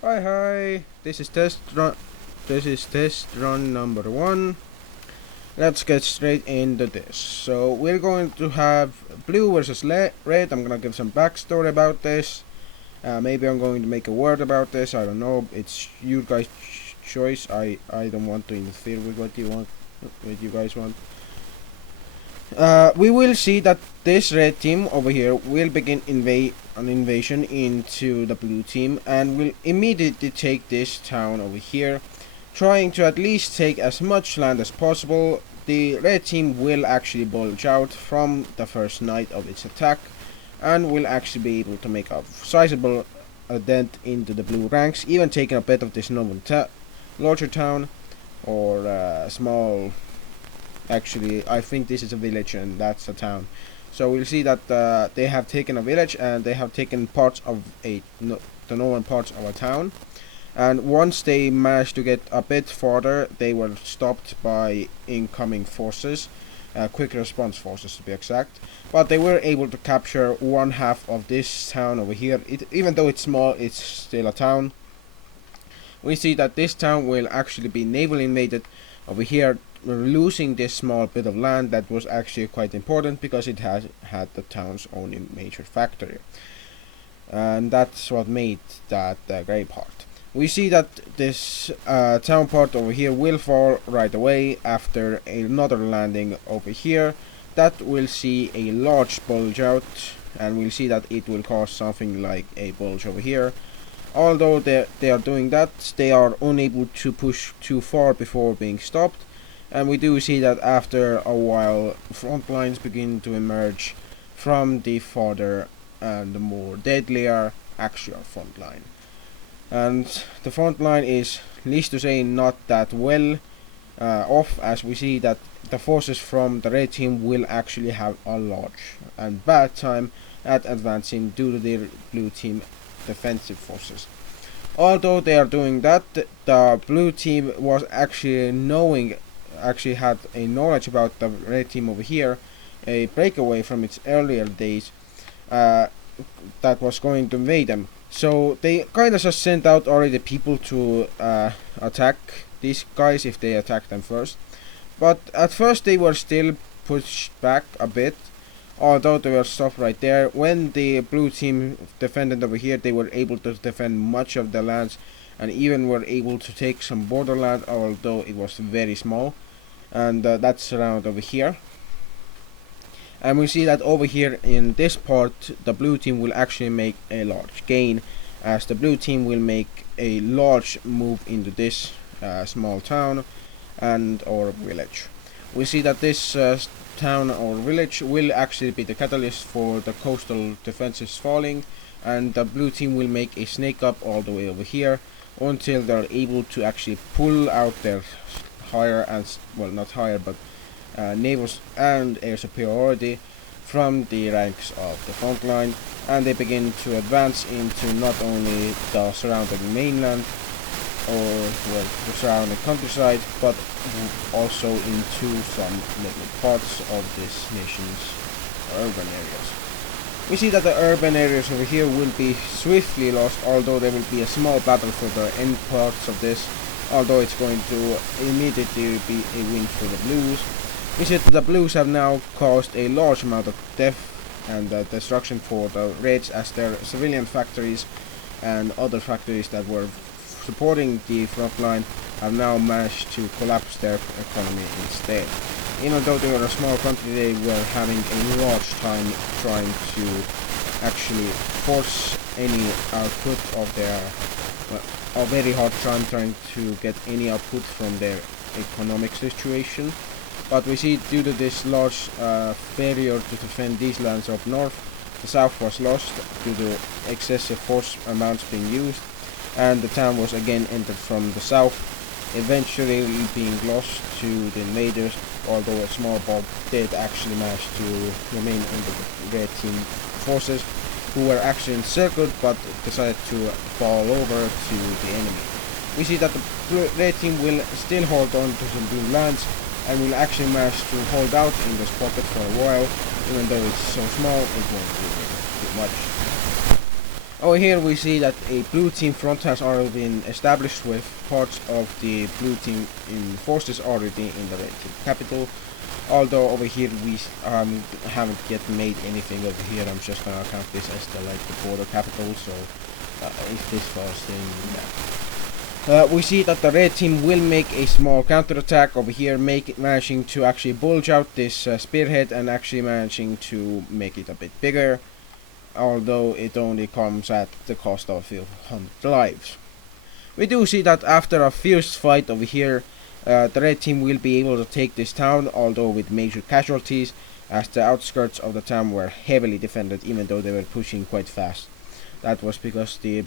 Hi, this is test run. This is test run number 1. Let's get straight into this. So we're going to have blue versus red. I'm gonna give some backstory about this. Maybe I'm going to make a word about this. I don't know. It's you guys' choice. I don't want to interfere with what you want. What you guys want. We will see that this red team over here will begin an invasion into the blue team and will immediately take this town over here, trying to at least take as much land as possible. The red team will actually bulge out from the first night of its attack and will actually be able to make a sizable dent into the blue ranks, even taking a bit of this larger town or small. Actually, I think this is a village and that's a town. So we'll see that they have taken a village and they have taken parts of the northern parts of a town. And once they managed to get a bit farther, they were stopped by incoming forces, quick response forces to be exact. But they were able to capture one half of this town over here. Even though it's small, it's still a town. We see that this town will actually be naval invaded over here. We're losing this small bit of land that was actually quite important because it has had the town's own major factory, and that's what made that grey part. We see that this town part over here will fall right away after another landing over here. That will see a large bulge out, and we'll see that it will cause something like a bulge over here. Although they are doing that, they are unable to push too far before being stopped. And we do see that after a while, front lines begin to emerge from the farther and the more deadlier actual front line. And the front line is, least to say, not that well off, as we see that the forces from the red team will actually have a large and bad time at advancing due to the blue team defensive forces. Although they are doing that, the blue team was actually had a knowledge about the red team over here, a breakaway from its earlier days that was going to invade them. So they kind of just sent out already people to attack these guys if they attack them first. But at first they were still pushed back a bit, although they were stopped right there. When the blue team defended over here, they were able to defend much of the lands and even were able to take some borderland, although it was very small. And that's around over here. And we see that over here in this part, the blue team will actually make a large gain, as the blue team will make a large move into this small town and or village. We see that this town or village will actually be the catalyst for the coastal defenses falling, and the blue team will make a snake up all the way over here until they're able to actually pull out their higher and not higher but naval and air superiority from the ranks of the front line, and they begin to advance into not only the surrounding mainland or the surrounding countryside, but also into some little parts of this nation's urban areas. We see that the urban areas over here will be swiftly lost, although there will be a small battle for the end parts of this, although it's going to immediately be a win for the blues. We see that the blues have now caused a large amount of death and destruction for the reds, as their civilian factories and other factories that were supporting the front line have now managed to collapse their economy instead. Even though they were a small country, they were having a large time trying to actually force any output of their a very hard time trying to get any output from their economic situation. But we see due to this large failure to defend these lands up north, the south was lost due to excessive force amounts being used, and the town was again entered from the south, eventually being lost to the invaders, although a small part did actually manage to remain under the red team forces, who were actually encircled but decided to fall over to the enemy. We see that the red team will still hold on to some blue lands and will actually manage to hold out in this pocket for a while, even though it's so small it won't do much. Over here we see that a blue team front has already been established with parts of the blue team in forces already in the red team capital. Although over here we haven't yet made anything over here. I'm just gonna count this as the border capital. So if this falls, then we see that the red team will make a small counterattack over here, managing to actually bulge out this spearhead and actually managing to make it a bit bigger. Although it only comes at the cost of a few hundred lives. We do see that after a fierce fight over here, the red team will be able to take this town, although with major casualties, as the outskirts of the town were heavily defended, even though they were pushing quite fast. That was because the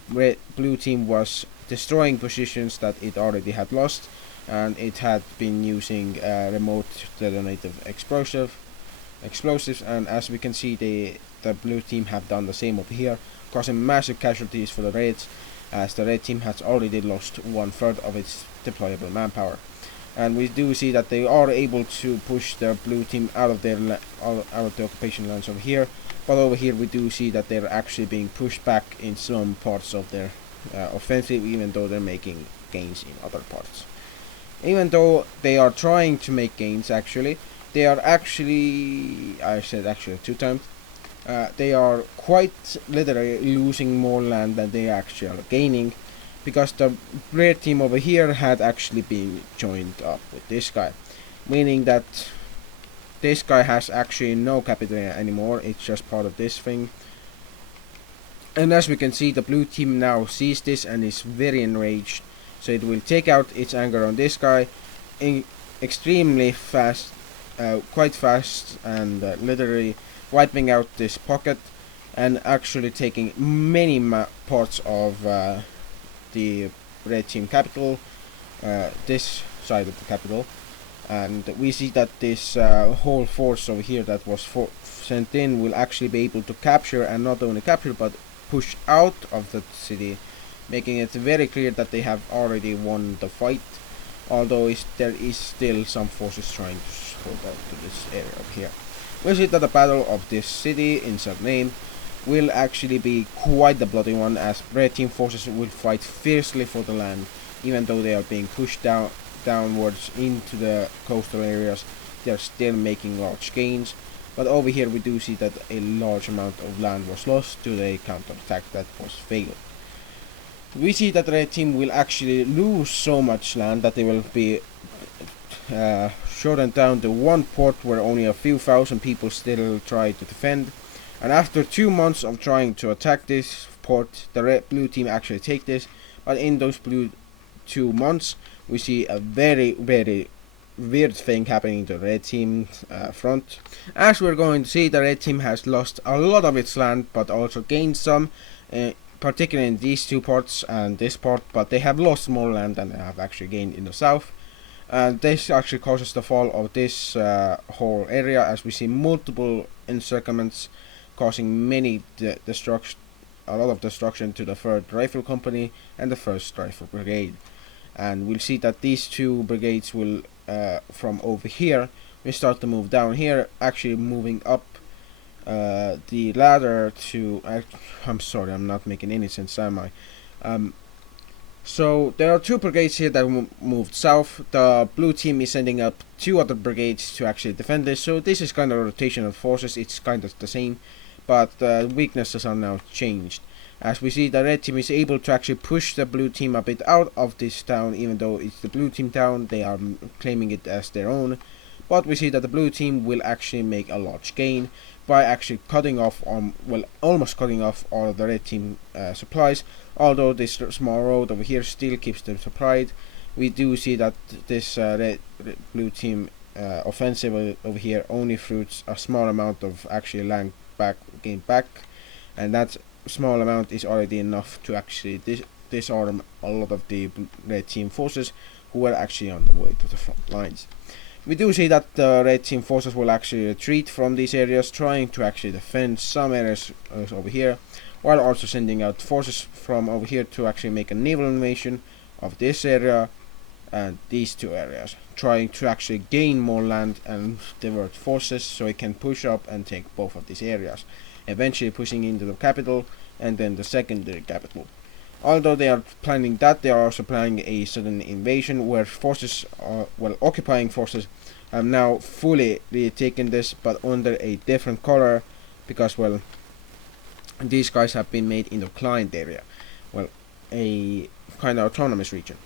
blue team was destroying positions that it already had lost, and it had been using remote detonative explosives, and as we can see, the blue team have done the same over here, causing massive casualties for the reds, as the red team has already lost 1/3 of its deployable manpower. And we do see that they are able to push the blue team out of their out of the occupation lands over here, but over here we do see that they're actually being pushed back in some parts of their offensive, even though they're making gains in other parts. Even though they are trying to make gains, actually, they are actually, I said actually 2 times, they are quite literally losing more land than they actually are gaining, because the red team over here had actually been joined up with this guy, meaning that this guy has actually no capital anymore. It's just part of this thing. And as we can see, the blue team now sees this and is very enraged, so it will take out its anger on this guy extremely fast, quite fast, and literally wiping out this pocket and actually taking many parts of the red team capital, this side of the capital. And we see that this whole force over here that was sent in will actually be able to capture, and not only capture but push out of the city, making it very clear that they have already won the fight, although there is still some forces trying to hold out to this area over here. We see that the battle of this city inside name will actually be quite the bloody one, as red team forces will fight fiercely for the land, even though they are being pushed downwards into the coastal areas. They are still making large gains, but over here we do see that a large amount of land was lost to the counterattack that was failed. We see that the red team will actually lose so much land that they will be shortened down to one port where only a few thousand people still try to defend. And after 2 months of trying to attack this port, the blue team actually take this. But in those 2 months, we see a very weird thing happening to the red team front. As we're going to see, the red team has lost a lot of its land, but also gained some, particularly in these 2 parts and this part. But they have lost more land than they have actually gained in the south. And this actually causes the fall of this whole area, as we see multiple encirclements, causing a lot of destruction to the 3rd Rifle Company and the 1st Rifle Brigade. And we'll see that these 2 brigades will, from over here, we start to move down here, actually moving up the ladder to. I'm sorry, I'm not making any sense, am I? So there are 2 brigades here that moved south. The blue team is sending up 2 other brigades to actually defend this. So this is kind of a rotation of forces. It's kind of the same, but weaknesses are now changed. As we see, the red team is able to actually push the blue team a bit out of this town, even though it's the blue team town. They are claiming it as their own. But we see that the blue team will actually make a large gain by actually cutting off almost cutting off all of the red team supplies. Although this small road over here still keeps them supplied, we do see that this blue team offensive over here only fruits a small amount of actually land gained back, and that small amount is already enough to actually disarm a lot of the red team forces who are actually on the way to the front lines. We do see that the red team forces will actually retreat from these areas, trying to actually defend some areas over here, while also sending out forces from over here to actually make a naval invasion of this area and these 2 areas, trying to actually gain more land and divert forces so it can push up and take both of these areas, eventually pushing into the capital and then the secondary capital. Although they are planning that, they are also planning a sudden invasion where forces, occupying forces, have now fully retaken this, but under a different color, because these guys have been made into client area, a kind of autonomous region.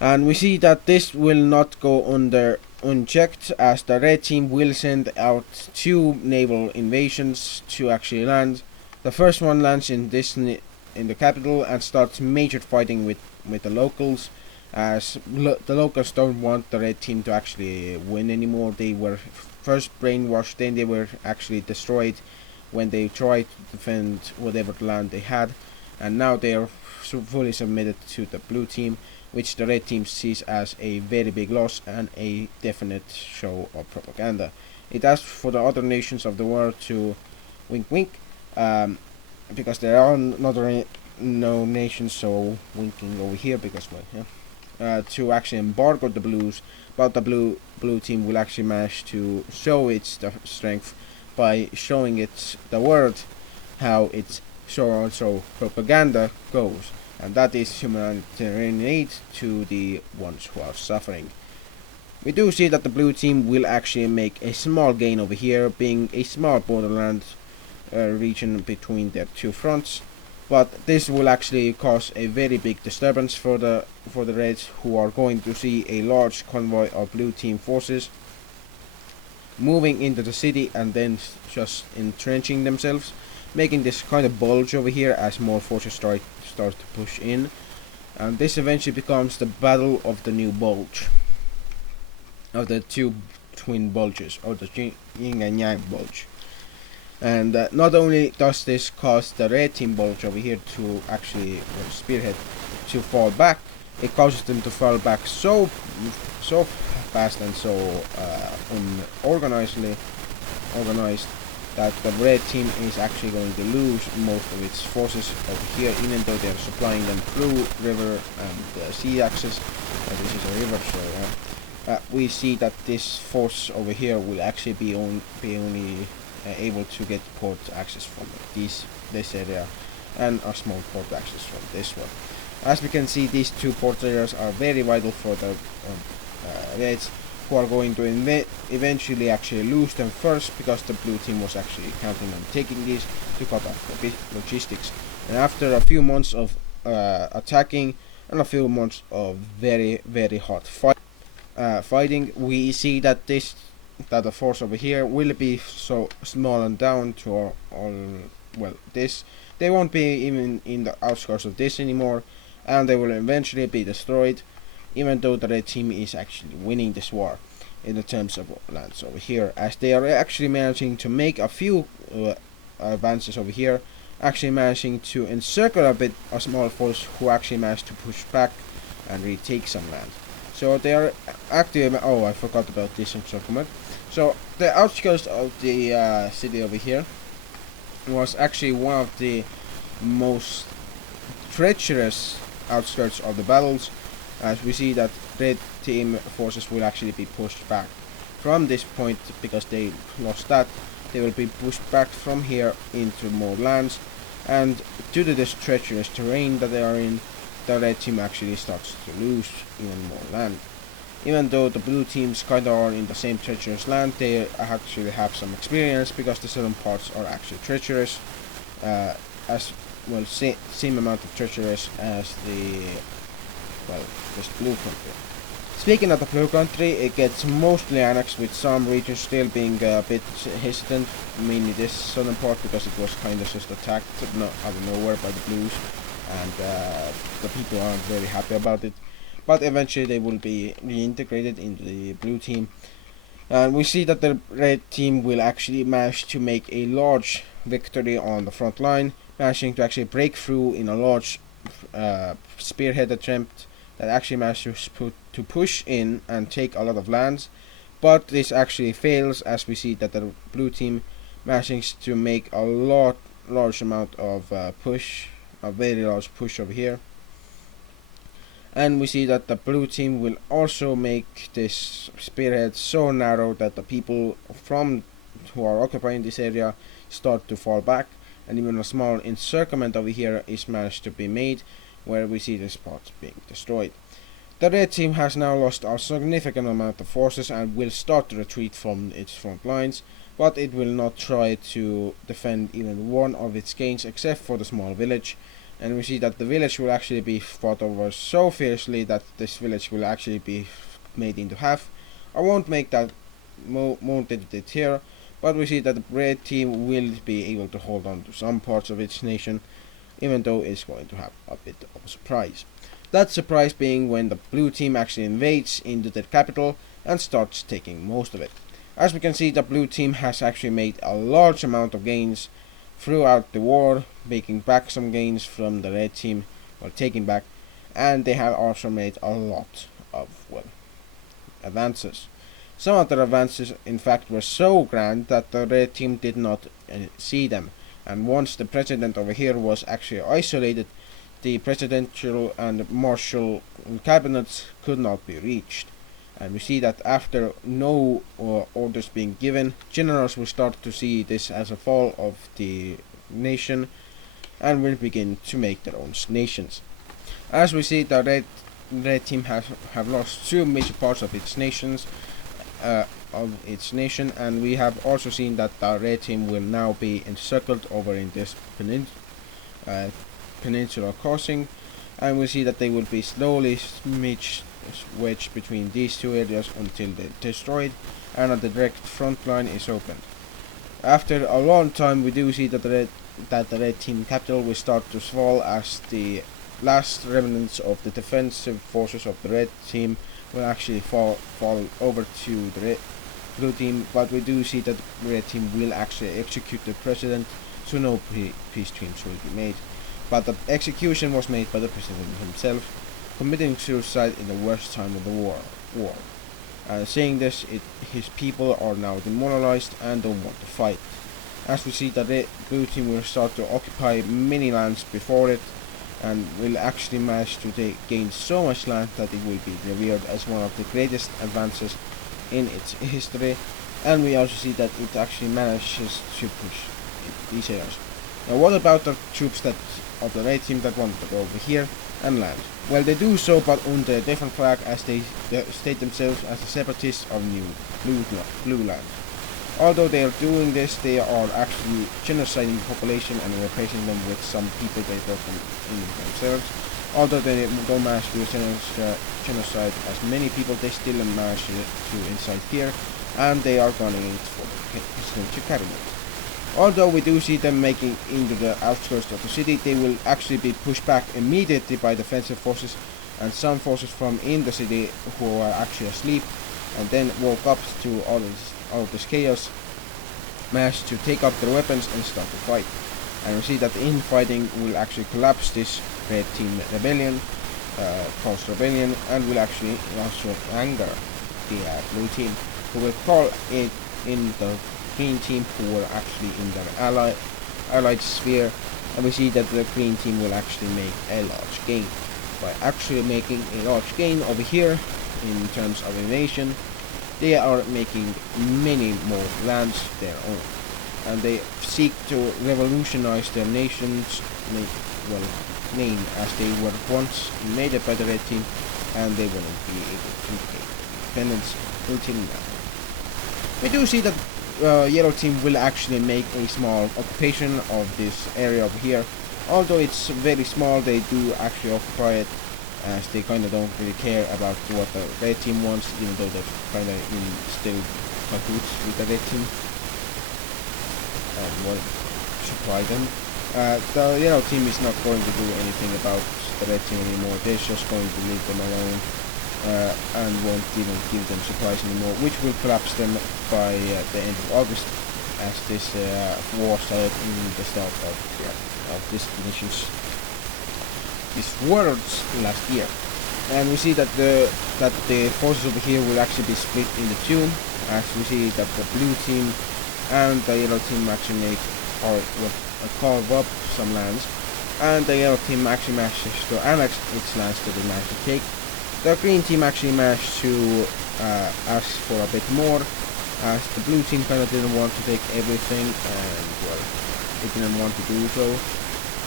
And we see that this will not go under unchecked, as the red team will send out 2 naval invasions to actually land. The first one lands in the capital and starts major fighting with the locals, as the locals don't want the red team to actually win anymore. They were first brainwashed, then they were actually destroyed when they tried to defend whatever land they had, and now they are fully submitted to the blue team, which the red team sees as a very big loss and a definite show of propaganda. It asks for the other nations of the world to wink wink, because there are no nations, so winking over here, because to actually embargo the blues, but the blue team will actually manage to show its strength by showing it the world how its so propaganda goes, and that is humanitarian aid to the ones who are suffering. We do see that the blue team will actually make a small gain over here, being a small borderland region between their 2 fronts, but this will actually cause a very big disturbance for the Reds, who are going to see a large convoy of blue team forces moving into the city and then just entrenching themselves, making this kind of bulge over here as more forces start to push in, and this eventually becomes the battle of the new bulge, of the 2 twin bulges, or the yin and yang bulge. And not only does this cause the red team bulge over here to actually spearhead to fall back, it causes them to fall back so fast and so organized that the red team is actually going to lose most of its forces over here, even though they are supplying them through river and sea access. This is a river, so we see that this force over here will actually be only able to get port access from this area, and a small port access from this one. As we can see, these 2 port areas are very vital for the Reds, who are going to eventually actually lose them first, because the blue team was actually counting on taking these to cut off the logistics. And after a few months of attacking and a few months of very hot fighting, we see that the force over here will be so small and down to this. They won't be even in the outskirts of this anymore, and they will eventually be destroyed, even though the red team is actually winning this war in the terms of lands over here, as they are actually managing to make a few advances over here, actually managing to encircle a small force who actually managed to push back and retake some land. So they are active. Oh, I forgot about this encirclement. So the outskirts of the city over here was actually one of the most treacherous outskirts of the battles, as we see that red team forces will actually be pushed back from this point, because they lost that. They will be pushed back from here into more lands, and due to this treacherous terrain that they are in, the red team actually starts to lose even more land. Even though the blue teams kind of are in the same treacherous land, they actually have some experience, because the southern parts are actually treacherous, as well, same amount of treacherous as this blue country. Speaking of the blue country, it gets mostly annexed, with some regions still being a bit hesitant, mainly this southern part, because it was kind of just attacked out of nowhere by the blues, and the people aren't very happy about it. But eventually they will be reintegrated into the blue team, and we see that the red team will actually manage to make a large victory on the front line, managing to actually break through in a large spearhead attempt that actually managed to push in and take a lot of lands. But this actually fails, as we see that the blue team manages to make a large amount of push, a very large push over here. And we see that the blue team will also make this spearhead so narrow that the people who are occupying this area start to fall back, and even a small encirclement over here is managed to be made, where we see the spots being destroyed. The red team has now lost a significant amount of forces and will start to retreat from its front lines, but it will not try to defend even one of its gains except for the small village. And we see that the village will actually be fought over so fiercely that this village will actually be made into half. I won't make that mounted it here, but we see that the red team will be able to hold on to some parts of its nation, even though it's going to have a bit of a surprise. That surprise being when the blue team actually invades into the capital and starts taking most of it. As we can see, the blue team has actually made a large amount of gains throughout the war, making back some gains from the red team, well, taking back, and they have also made a lot of, well, advances. Some of their advances, in fact, were so grand that the red team did not see them, and once the president over here was actually isolated, the presidential and martial cabinets could not be reached. And we see that after no orders being given, generals will start to see this as a fall of the nation and will begin to make their own nations. As we see, the red team have lost two major parts of its nations, and we have also seen that the red team will now be encircled over in this peninsula crossing, and we see that they will be slowly wedged between these two areas until they're destroyed and the direct front line is opened. After a long time, we do see that the red team capital will start to fall as the last remnants of the defensive forces of the red team will actually fall over to the blue team, but we do see that the red team will actually execute the president, so no peace treaties will be made. But the execution was made by the president himself, committing suicide in the worst time of the war. Saying this, his people are now demoralized and don't want to fight. As we see, the blue team will start to occupy many lands before it, and will actually manage to gain so much land that it will be revered as one of the greatest advances in its history, and we also see that it actually manages to push these areas. Now, what about the troops of the red team that want to go over here and land? Well, they do so, but under a different flag, as they state themselves as the separatists of New Blue Land. Although they are doing this, they are actually genociding the population and replacing them with some people they brought in themselves. Although they don't manage to genocide as many people, they still manage to incite fear, and they are gunning it for the presidential cabinet. Although we do see them making into the outskirts of the city, they will actually be pushed back immediately by defensive forces and some forces from in the city who are actually asleep and then woke up to all of this chaos, managed to take up their weapons and start to fight. And we see that the infighting will actually collapse this red team rebellion, false rebellion, and will actually also anger the blue team, who will call it in the green team, who were actually in their allied sphere. And we see that the green team will actually make a large gain. By actually making a large gain over here in terms of invasion, they are making many more lands their own, and they seek to revolutionize their nation's name, as they were once invaded by the red team, and they wouldn't be able to gain independence until now. We do see that yellow team will actually make a small occupation of this area over here. Although it's very small, they do actually occupy it, as they kind of don't really care about what the red team wants, even though they're kind of still cahoots with the red team and will supply them. The yellow team is not going to do anything about the red team anymore. They're just going to leave them alone and won't even give them supplies anymore, which will collapse them by the end of August, as this war started in the start of this world's last year. And we see that the forces over here will actually be split into two, as we see that the blue team and the yellow team actually carve up some lands, and the yellow team actually manages to annex its lands that they managed to take. The green team actually managed to ask for a bit more, as the blue team kind of didn't want to take everything, and well, They didn't want to do so.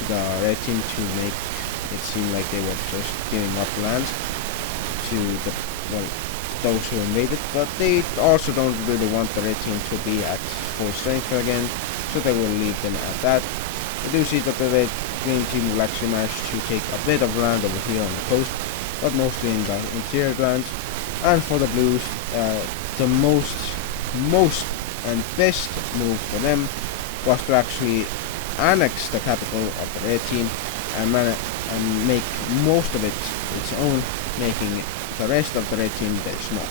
The red team to make it seem like they were just giving up land to the those who invaded, but they also don't really want the red team to be at full strength again, so they will leave them at that. I do see that the green team will actually manage to take a bit of land over here on the coast, but mostly in the interior lands. And for the blues, the most and best move for them was to actually annex the capital of the red team and make most of it its own, making the rest of the red team very small.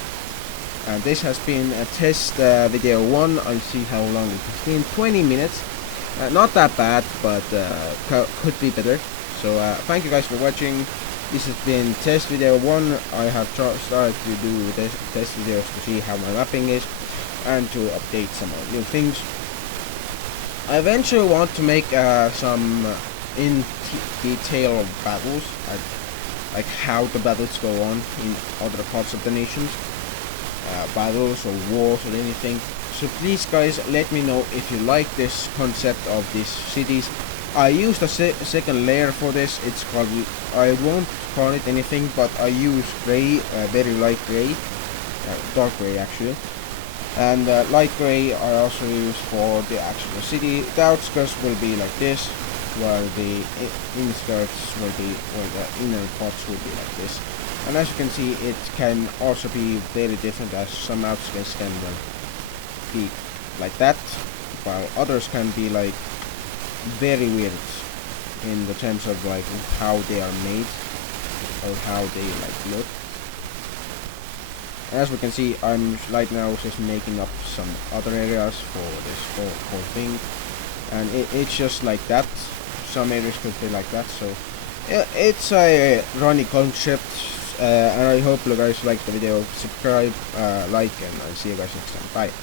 And this has been a test video 1. I'll see how long it has been. 20 minutes. Not that bad, but could be better. So thank you guys for watching. This has been test video 1. I have started to do test videos to see how my mapping is and to update some new things. I eventually want to make some in detail battles, like how the battles go on in other parts of the nations, battles or wars or anything. So please guys, let me know if you like this concept of these cities. I used a second layer for this. It's called, I won't call it anything, but I use gray, very light gray, dark gray actually. And light gray I also use for the actual city. The outskirts will be like this, while the inskirts will be, or the inner parts will be like this. And as you can see, it can also be very different, as some outskirts can be like that, while others can be like very weird in the terms of like how they are made or how they like look. And as we can see, I'm right now just making up some other areas for this whole thing, and it's just like that. Some areas could be like that, so yeah, it's a running concept, and I hope you guys like the video. Subscribe, like, and I'll see you guys next time. Bye.